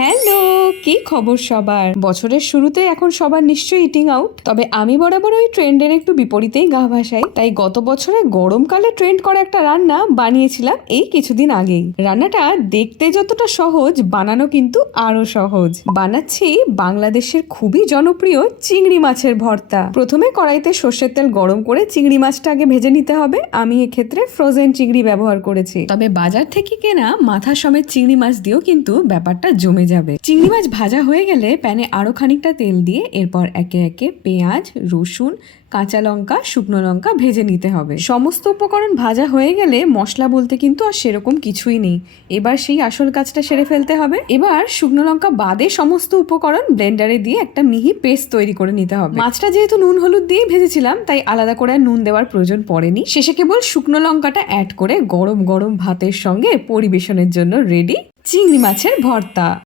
Hello, কি খবর সবার? বছরের শুরুতে এখন সবার নিশ্চয়ই ইটিং আউট, তবে আমি বরাবর ওই ট্রেন্ডের একটু বিপরীতেই গা ভাসাই। তাই গত বছরে গরমকালে ট্রেন্ড করা একটা রান্না বানিয়েছিলাম এই কিছুদিন আগেই। রান্নাটা দেখতে যতটা সহজ, বানানো কিন্তু আরো সহজ। বানাচ্ছি বাংলাদেশের খুবই জনপ্রিয় চিংড়ি মাছের ভর্তা। প্রথমে কড়াইতে সর্ষের তেল গরম করে চিংড়ি মাছটা আগে ভেজে নিতে হবে। আমি এক্ষেত্রে ফ্রোজেন চিংড়ি ব্যবহার করেছি, তবে বাজার থেকে কেনা মাথা সমেত চিংড়ি মাছ দিয়েও কিন্তু ব্যাপারটা জমে যাবে। চিংড়ি মাছ ভাজা হয়ে গেলে প্যানে আরো খানিকটা তেল দিয়ে এরপর একে একে পেঁয়াজ, রসুন, কাঁচা লঙ্কা, শুকনো লঙ্কা ভেজে নিতে হবে। সমস্ত উপকরণ ভাজা হয়ে গেলে মশলা বলতে কিন্তু আর সেরকম কিছুই নেই। এবার সেই আসল কাজটা সেরে ফেলতে হবে। এবার শুকনো লঙ্কা বাদে সমস্ত উপকরণ ব্লেন্ডারে দিয়ে একটা মিহি পেস্ট তৈরি করে নিতে হবে। মাছটা যেহেতু নুন হলুদ দিয়ে ভেজেছিলাম, তাই আলাদা করে নুন দেওয়ার প্রয়োজন পড়েনি। শেষে কেবল শুকনো লঙ্কাটা অ্যাড করে গরম গরম ভাতের সঙ্গে পরিবেশনের জন্য রেডি চিংড়ি মাছের ভর্তা।